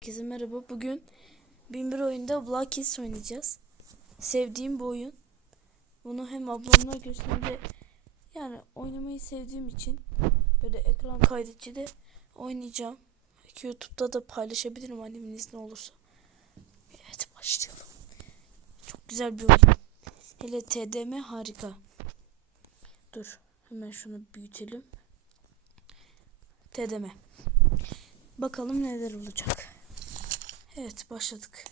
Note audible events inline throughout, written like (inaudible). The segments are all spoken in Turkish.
Herkese merhaba. Bugün 1001 oyunda Black Kids oynayacağız. Sevdiğim bu oyun. Bunu hem ablamla göstereyim de yani oynamayı sevdiğim için böyle ekran kaydedici de oynayacağım. YouTube'da da paylaşabilirim annemin izni olursa. Evet başlayalım. Çok güzel bir oyun. Hele TDM harika. Dur hemen şunu büyütelim. TDM. Bakalım neler olacak. Evet başladık.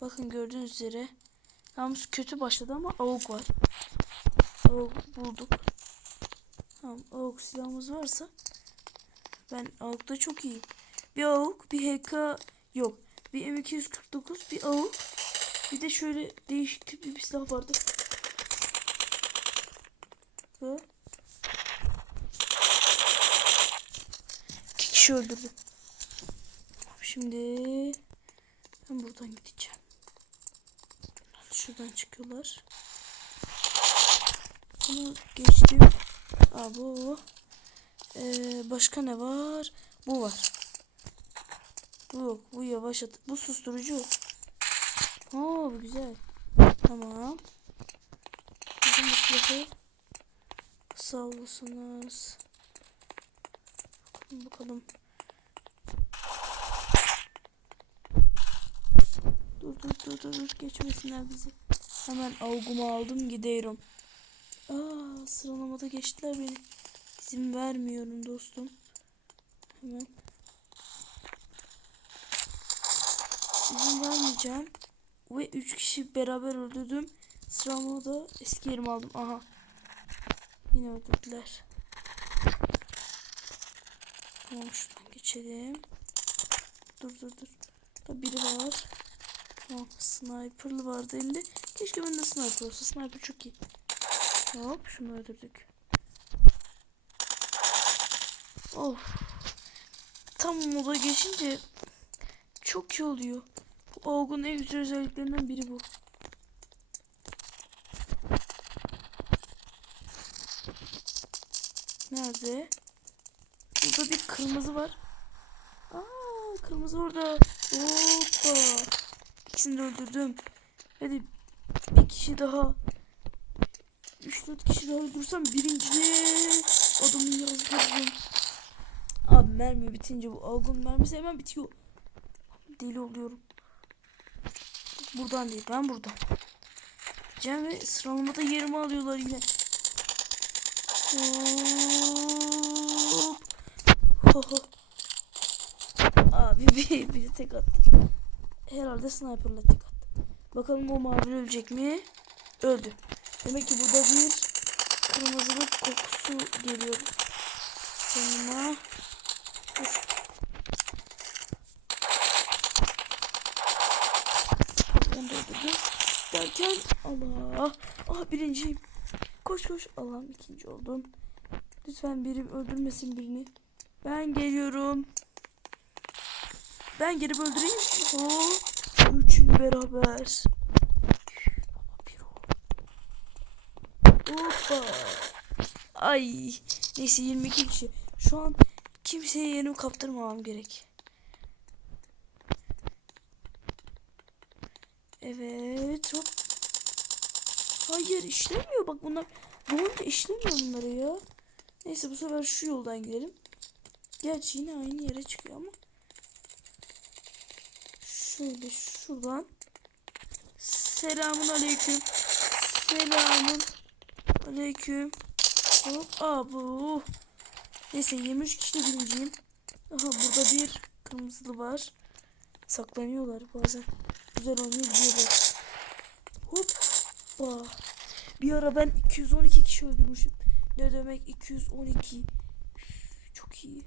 Bakın gördüğünüz üzere yalnız kötü başladı ama avuk var. Avuk bulduk. Tamam avuk silahımız varsa ben avukta çok iyiyim. Bir avuk bir HK yok. Bir M249 bir avuk bir de şöyle değişik tipli bir silah vardı. Ve iki kişi öldürdü. Şimdi ben buradan gideceğim. Şuradan çıkıyorlar. Bunu geçtim. Aa bu. Ee, başka ne var? Bu var. Bu yok. Bu yavaş at. Bu susturucu. Oo bu güzel. Tamam. Bu silahı. Sağ olasınız. Bakalım Dur dur dur dur dur geçmesinler bizi. Hemen avgumu aldım gidiyorum. Aa sıralamada geçtiler beni. İzin vermiyorum dostum. Hemen. İzin vermeyeceğim. Ve üç kişi beraber öldürdüm. Sıralamada eski yerimi aldım. Aha. Yine öldürdüler. Tamam şuradan geçelim. Dur dur dur. Da biri var. Tamam sniper'lı vardı elinde. Keşke bende sniper olsa. Sniper çok iyi. Hop şunu öldürdük. Of. Tam moda geçince çok iyi oluyor. Bu Aug'un en güzel özelliklerinden biri bu. Nerede? Burada bir kırmızı var. Aa, kırmızı orada. Hoppa. İkisini de öldürdüm. Hadi bir kişi daha. 3-4 kişi daha öldürsem birinciye adamı yazdırırım. Abi mermi bitince bu algın mermisi hemen bitiyor. Deli oluyorum. Buradan değil ben buradan. Cem ve sıralamada yerimi alıyorlar yine. Hop. Ho (laughs) ho. Abi bir, biri tek attı. Herhalde sniperla tek attı. Bakalım o mavi ölecek mi? Öldü. Demek ki burada bir kırmızılık kokusu geliyor. Sonuna. Onu. Derken Allah. Ah birinciyim. Koş koş. Allah'ım ikinci oldum. Lütfen biri öldürmesin birini. Ben geliyorum. Ben gelip öldüreyim. Oo, üçünü beraber. Hoppa. Ay. Neyse 22 kişi. Şu an kimseye yerimi kaptırmamam gerek. Evet hop. Hayır işlemiyor bak bunlar. Doğunca işlemiyor bunları ya. Neyse bu sefer şu yoldan gidelim. Gerçi yine aynı yere çıkıyor ama. Şöyle şuradan. Selamun aleyküm. Selamun aleyküm. Hop abu. Neyse 23 kişi birinciyim. Aha burada bir kırmızılı var. Saklanıyorlar bazen. Güzel oynayabiliyorlar. Hoppa. Bir ara ben 212 kişi öldürmüşüm. Ne demek 212? Üf, Çok iyi.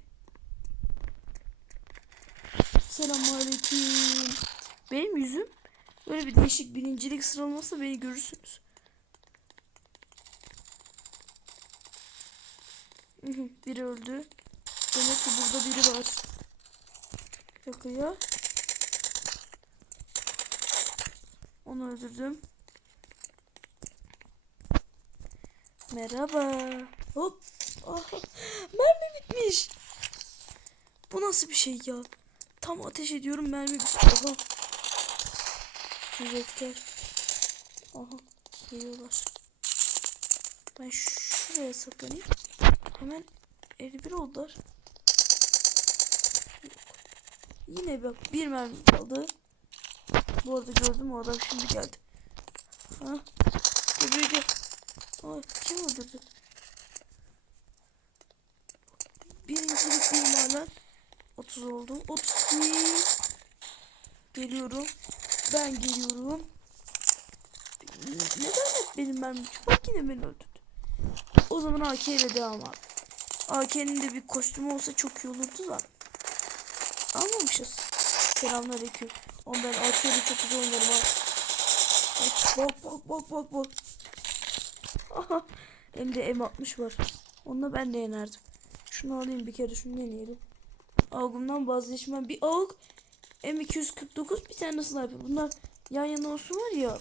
Selamünaleyküm. Benim yüzüm böyle bir değişik birincilik sıralaması beni görürsünüz. Biri öldü. Demek ki burada biri var. Yok ya. Onu öldürdüm. Merhaba. Hop. Ah, mermi bitmiş. Bu nasıl bir şey ya? Tam ateş ediyorum mermi bir Aha. Mürekkep. Aha. Geliyorlar. Ben şuraya saklanayım. Hemen 51 oldular. Yine bak bir mermi kaldı. Bu arada gördüm o adam şimdi geldi. Ha? Gel buraya gel. Aa, kim öldürdü? Birincilik bir maden. 30 oldum. 32. Geliyorum. Ben geliyorum. Neden hep benim mermim? Bak yine beni öldürdü. O zaman AK ile devam abi. AK'nin de bir kostümü olsa çok iyi olurdu da. Almamışız. Selamünaleyküm. Ama ben AK ile çok güzel oynarım ha. Bak bak bak bak bak. Aha. Elimde M60 var. Onunla ben de yenerdim. Şunu alayım bir kere şunu deneyelim. Avgumdan vazgeçmem. Bir avg M249 bir tane sniper. Bunlar yan yana olsun var ya.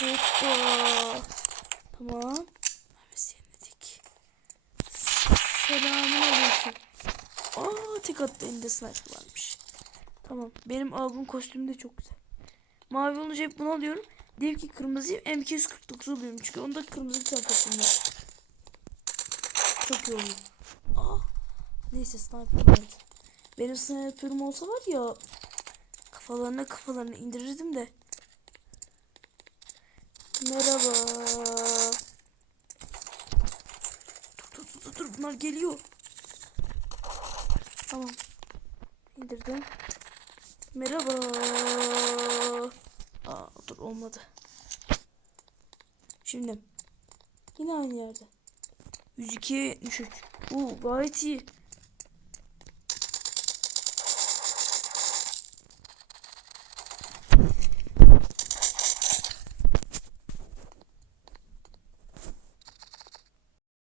Hoppa. Tamam. Mermisi yeniledik. Selamun aleyküm. Aa tek attı elinde sniper varmış. Tamam. Benim avgum kostümü de çok güzel. Mavi olunca hep bunu alıyorum. Diyelim ki kırmızıyım M249 alıyorum. Çünkü onda kırmızı bir tane var. Çok iyi oluyor. Aa, neyse sniper vardı. Benim sniper'ım olsa var ya kafalarına kafalarına indirirdim de. Merhaba. Dur dur dur dur bunlar geliyor. Tamam. İndirdim. Merhaba. Aa dur olmadı. Şimdi yine aynı yerde. 102 73. Oo gayet iyi.